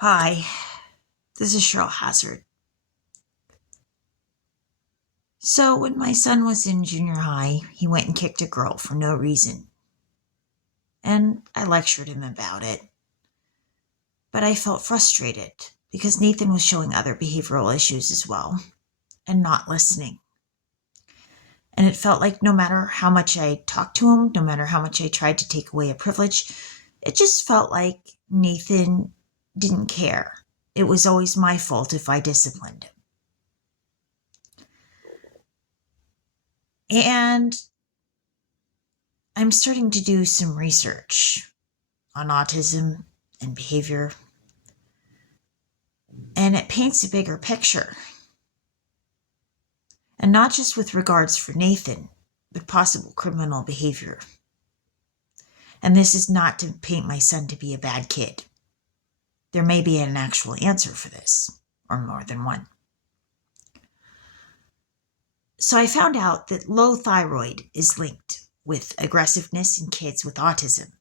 Hi, this is Cheryl Hazard. So, when my son was in junior high, he went and kicked a girl for no reason. And I lectured him about it. But I felt frustrated because Nathan was showing other behavioral issues as well and not listening. And it felt like no matter how much I talked to him, no matter how much I tried to take away a privilege, it just felt like Nathan didn't care. It was always my fault if I disciplined him. And I'm starting to do some research on autism and behavior, and it paints a bigger picture. And not just with regards for Nathan, but possible criminal behavior. And this is not to paint my son to be a bad kid. There may be an actual answer for this, or more than one. So I found out that low thyroid is linked with aggressiveness in kids with autism.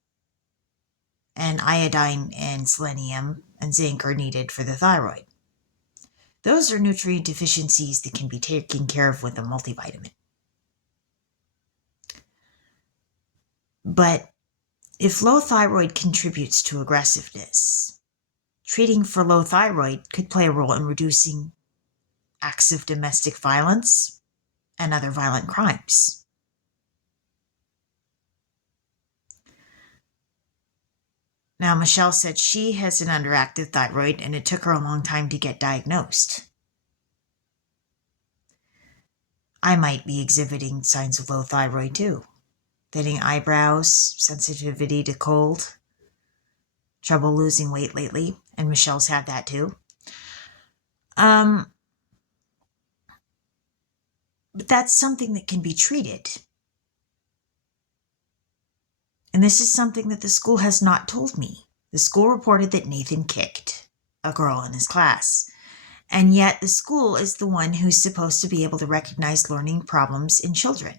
And iodine and selenium and zinc are needed for the thyroid. Those are nutrient deficiencies that can be taken care of with a multivitamin. But if low thyroid contributes to aggressiveness, treating for low thyroid could play a role in reducing acts of domestic violence and other violent crimes. Now, Michelle said she has an underactive thyroid and it took her a long time to get diagnosed. I might be exhibiting signs of low thyroid too. Thinning eyebrows, sensitivity to cold, trouble losing weight lately, and Michelle's had that too. But that's something that can be treated. And this is something that the school has not told me. The school reported that Nathan kicked a girl in his class. And yet the school is the one who's supposed to be able to recognize learning problems in children.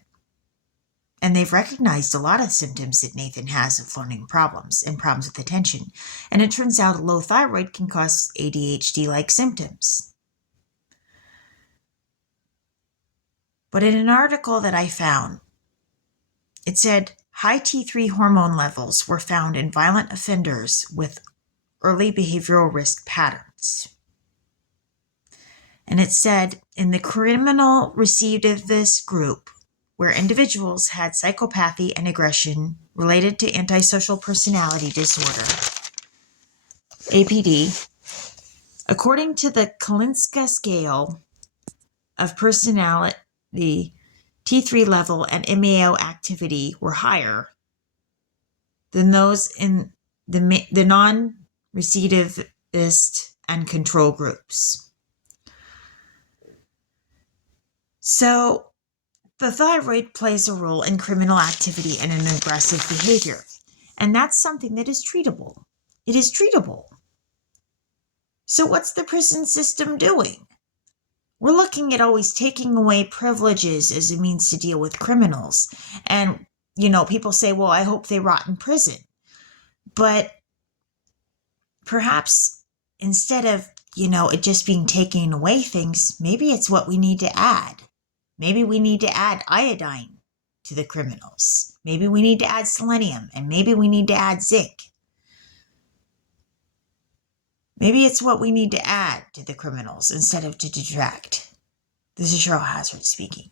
And they've recognized a lot of symptoms that Nathan has of learning problems and problems with attention. And it turns out a low thyroid can cause ADHD-like symptoms. But in an article that I found, it said high T3 hormone levels were found in violent offenders with early behavioral risk patterns. And it said in the criminal recidivist group, where individuals had psychopathy and aggression related to antisocial personality disorder, APD, according to the Kalinska scale of personality, T3 level and MAO activity were higher than those in the non-recidivist and control groups. So the thyroid plays a role in criminal activity and in aggressive behavior. And that's something that is treatable. It is treatable. So what's the prison system doing? We're looking at always taking away privileges as a means to deal with criminals. And, people say, well, I hope they rot in prison. But perhaps instead of, it just being taking away things, maybe it's what we need to add. Maybe we need to add iodine to the criminals. Maybe we need to add selenium, and maybe we need to add zinc. Maybe it's what we need to add to the criminals instead of to detract. This is Cheryl Hazard speaking.